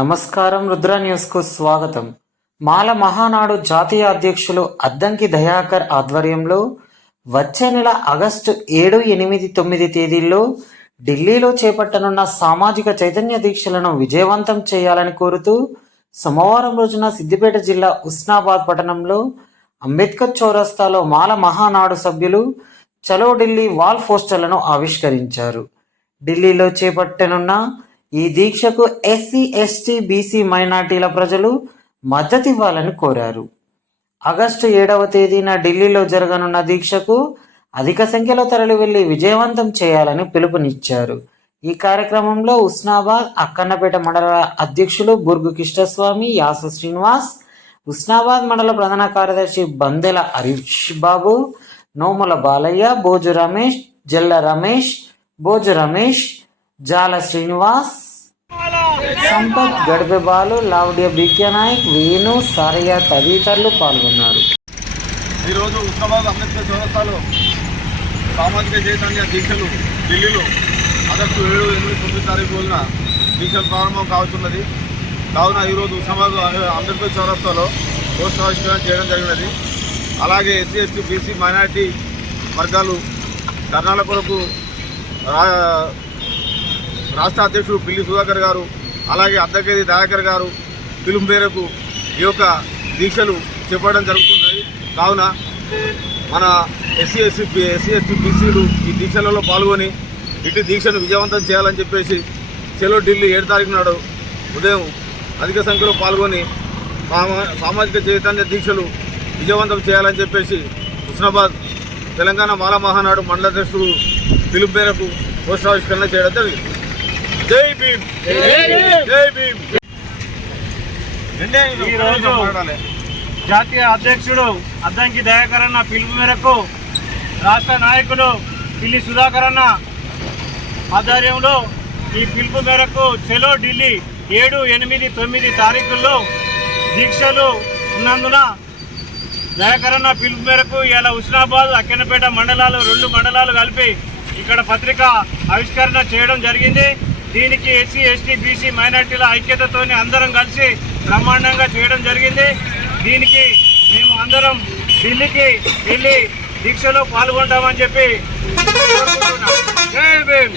నమస్కారం. రుద్ర న్యూస్కు స్వాగతం. మాల మహానాడు జాతీయ అధ్యక్షులు అద్దంకి దయాకర్ ఆధ్వర్యంలో వచ్చే నెల ఆగస్టు 7, 8, 9 తేదీల్లో ఢిల్లీలో చేపట్టనున్న సామాజిక చైతన్య దీక్షలను విజయవంతం చేయాలని కోరుతూ సోమవారం రోజున సిద్దిపేట జిల్లా ఉస్నాబాద్ పట్టణంలో అంబేద్కర్ చౌరస్తాలో మాల మహానాడు సభ్యులు చలో ఢిల్లీ వాల్ పోస్టర్లను ఆవిష్కరించారు. ఢిల్లీలో చేపట్టనున్న ఈ దీక్షకు ఎస్సీ, ఎస్టీ, బీసీ, మైనార్టీల ప్రజలు మద్దతివ్వాలని కోరారు. ఆగస్టు 7వ తేదీన ఢిల్లీలో జరగనున్న దీక్షకు అధిక సంఖ్యలో తరలి వెళ్లి విజయవంతం చేయాలని పిలుపునిచ్చారు. ఈ కార్యక్రమంలో ఉస్నాబాద్, అక్కన్నపేట మండల అధ్యక్షులు బుర్గు కృష్ణస్వామి, యాస శ్రీనివాస్, ఉస్నాబాద్ మండల ప్రధాన కార్యదర్శి బందెల హరీష్ బాబు, నోముల బాలయ్య, బోజు రమేష్, జల్ల రమేష్, బోజు రమేష్, జాల శ్రీనివాస్, సంపత్ గడిపే బాలు, లావుడియా బీకే నాయక్, వేణు, సారయ్య తదితరులు పాల్గొన్నారు. ఈరోజు ఉస్నాబాద్ అంబేద్కర్ చౌరస్తాలో సామాజిక చైతన్య దీక్షలు ఢిల్లీలో ఆగస్టు 7, 8, 9 తారీఖు రోజున దీక్షలు ప్రారంభం కావస్తున్నది. కావున ఈరోజు ఉస్నాబాద్ అంబేద్కర్ చౌరస్తాలో పోస్టర్ ఆవిష్కరణ చేయడం జరిగినది. అలాగే ఎస్సీ, ఎస్టీ, బీసీ, మైనార్టీ వర్గాలు ధర్నాల కొరకు రాష్ట్ర అధ్యక్షుడు పిల్లి సుధాకర్ గారు, అలాగే అద్దంకి దయాకర్ గారు పిలుపు మేరకు ఈ యొక్క దీక్షలు చేపట్టడం జరుగుతుంది. కావున మన ఎస్సీ, ఎస్టీ, బీసీలు ఈ దీక్షలలో పాల్గొని ఇటు దీక్షను విజయవంతం చేయాలని చెప్పేసి చలో ఢిల్లీ 7 తారీఖు నాడు ఉదయం అధిక సంఖ్యలో పాల్గొని సామాజిక చైతన్య దీక్షలు విజయవంతం చేయాలని చెప్పేసి ఉస్నాబాద్ తెలంగాణ మాల మహానాడు మండల అధ్యక్షుడు పిలుపు మేరకు పోస్టర్ ఆవిష్కరణ చేయడం జరిగింది. జై భీమ్, జై భీమ్. ఈరోజు జాతీయ అధ్యక్షుడు అద్దంకి దయాకర్ అన్న పిలుపు మేరకు రాష్ట్ర నాయకులు పిల్లి సుధాకర్ అన్న ఆధ్వర్యంలో ఈ పిలుపు మేరకు చలో ఢిల్లీ 7, 8, 9 తారీఖుల్లో దీక్షలు ఉన్నందున దయాకర్ అన్న పిలుపు మేరకు ఇలా ఉస్నాబాద్, అక్కన్నపేట మండలాలు 2 మండలాలు కలిపి ఇక్కడ పత్రిక ఆవిష్కరణ చేయడం జరిగింది. దీనికి ఎస్సీ, ఎస్టీ, బీసీ, మైనార్టీల ఐక్యతతో అందరం కలిసి బ్రహ్మాండంగా చేయడం జరిగింది. దీనికి మేము అందరం ఢిల్లీకి వెళ్ళి దీక్షలో పాల్గొంటామని చెప్పి కోరుకుంటున్నాం. జై భీమ్.